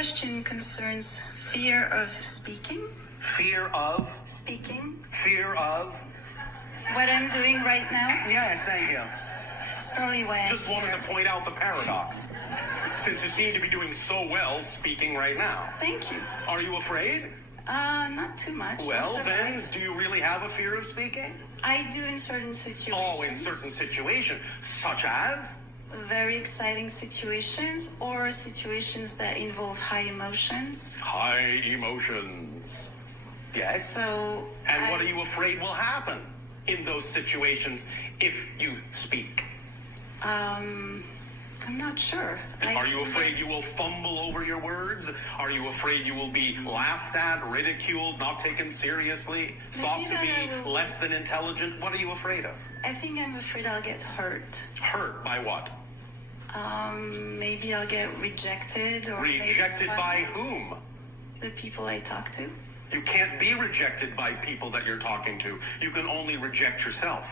question concerns fear of speaking. Fear of? Speaking. Fear of? What I'm doing right now. Yes, thank you. It's probably why Just wanted to point out the paradox, since you seem to be doing so well speaking right now. Thank you. Are you afraid? Not too much. Well, then, do you really have a fear of speaking? I do in certain situations. Oh, in certain situations, such as? Very exciting situations or situations that involve high emotions. High emotions. Yes. So. And what are you afraid will happen in those situations if you speak? I'm not sure. Are you afraid you will fumble over your words? Are you afraid you will be laughed at, ridiculed, not taken seriously, thought to be less than intelligent? What are you afraid of? I think I'm afraid I'll get hurt. Hurt by what? Maybe I'll get rejected or rejected by whom? The people I talk to. You can't be rejected by people that you're talking to. You can only reject yourself.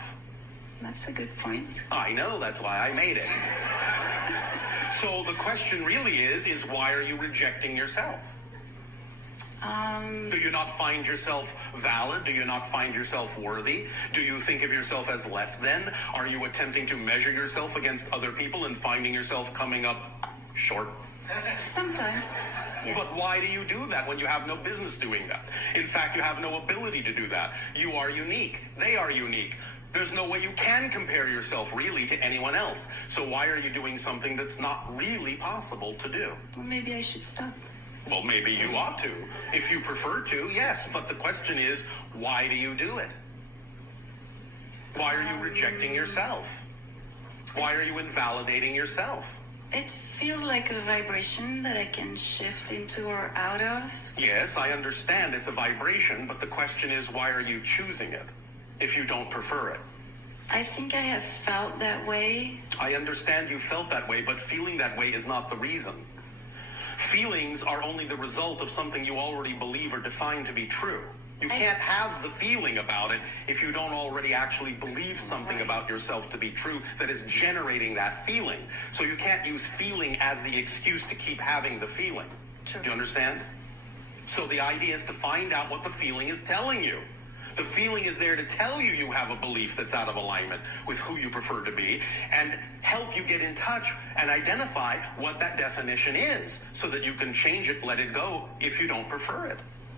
That's a good point. I know, that's why I made it. So the question really is why are you rejecting yourself? Do you not find yourself valid? Do you not find yourself worthy? Do you think of yourself as less than? Are you attempting to measure yourself against other people and finding yourself coming up short? Sometimes, yes. But why do you do that when you have no business doing that? In fact, you have no ability to do that. You are unique. They are unique. There's no way you can compare yourself really to anyone else. So why are you doing something that's not really possible to do? Well, maybe I should stop. Well, maybe you ought to. If you prefer to, yes. But the question is, why do you do it? Why are you rejecting yourself? Why are you invalidating yourself? It feels like a vibration that I can shift into or out of. Yes, I understand it's a vibration, but the question is, why are you choosing it if you don't prefer it? I think I have felt that way. I understand you felt that way, but feeling that way is not the reason. Feelings are only the result of something you already believe or define to be true. You can't have the feeling about it if you don't already actually believe something about yourself to be true that is generating that feeling. So you can't use feeling as the excuse to keep having the feeling. True. Do you understand? So the idea is to find out what the feeling is telling you. The feeling is there to tell you you have a belief that's out of alignment with who you prefer to be and help you get in touch and identify what that definition is so that you can change it, let it go if you don't prefer it.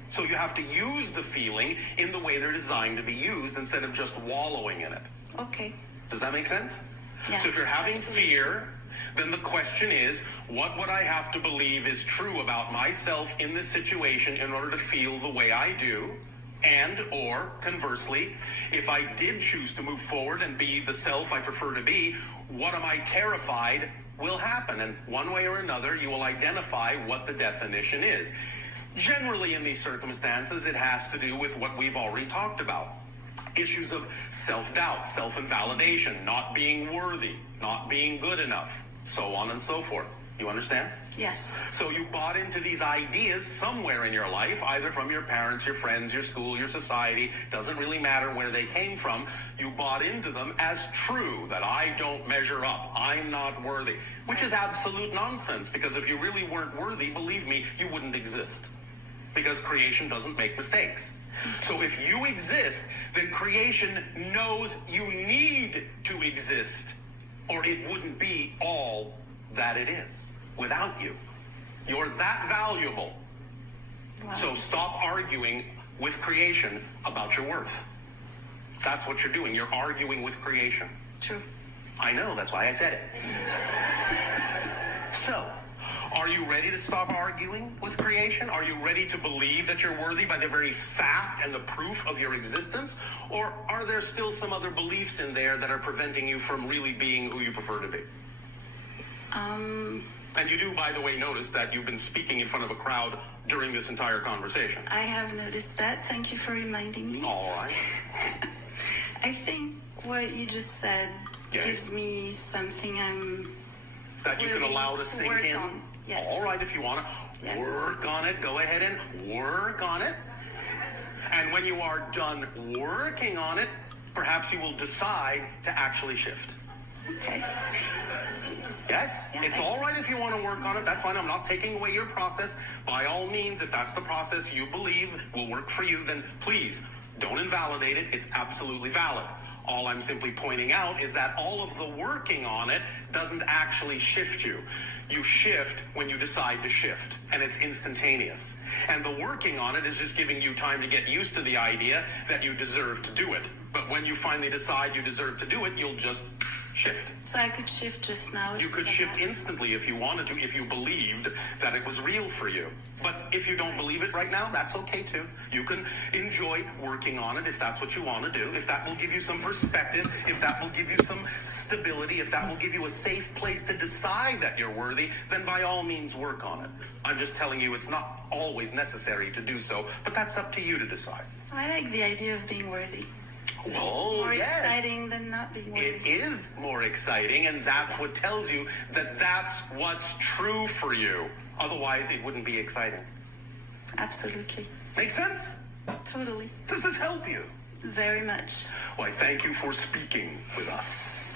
So you have to use the feeling in the way they're designed to be used instead of just wallowing in it. Okay. Does that make sense? Yeah. So if you're having Absolutely. fear, then the question is, what would I have to believe is true about myself in this situation in order to feel the way I do? And, or, conversely, if I did choose to move forward and be the self I prefer to be, what am I terrified will happen? And one way or another, you will identify what the definition is. Generally, in these circumstances, it has to do with what we've already talked about. Issues of self-doubt, self-invalidation, not being worthy, not being good enough, so on and so forth. You understand? Yes. So you bought into these ideas somewhere in your life, either from your parents, your friends, your school, your society. Doesn't really matter where they came from. You bought into them as true, that I don't measure up. I'm not worthy, which is absolute nonsense, because if you really weren't worthy, believe me, you wouldn't exist, because creation doesn't make mistakes. So if you exist, then creation knows you need to exist, or it wouldn't be all that it is without you. You're that valuable. Wow. So stop arguing with creation about your worth. That's what you're doing. You're arguing with creation. True. I know, that's why I said it. So, are you ready to stop arguing with creation? Are you ready to believe that you're worthy by the very fact and the proof of your existence? Or are there still some other beliefs in there that are preventing you from really being who you prefer to be? And you do, by the way, notice that you've been speaking in front of a crowd during this entire conversation. I have noticed that. Thank you for reminding me. All right. I think what you just said Yes. gives me something I'm That you can willing allow to sink work in? on. Yes. All right, if you want to Yes. work on it, go ahead and work on it. And when you are done working on it, perhaps you will decide to actually shift. Okay. Yes, Yeah, it's all right if you want to work on it. That's fine. I'm not taking away your process. By all means, if that's the process you believe will work for you, then please don't invalidate it. It's absolutely valid. All I'm simply pointing out is that all of the working on it doesn't actually shift you. You shift when you decide to shift, and it's instantaneous. And the working on it is just giving you time to get used to the idea that you deserve to do it. But when you finally decide you deserve to do it, you'll just shift. So I could shift just now. You could shift instantly if you wanted to, if you believed that it was real for you. But if you don't believe it right now, that's okay too. You can enjoy working on it if that's what you want to do, if that will give you some perspective, if that will give you some stability, if that will give you a safe place to decide that you're worthy, then by all means work on it. I'm just telling you it's not always necessary to do so, but that's up to you to decide. I like the idea of being worthy. It's Oh, more yes. exciting than not being worthy. It is more exciting, and that's what tells you that that's what's true for you. Otherwise, it wouldn't be exciting. Absolutely. Make sense? Totally. Does this help you? Very much. Why, thank you for speaking with us.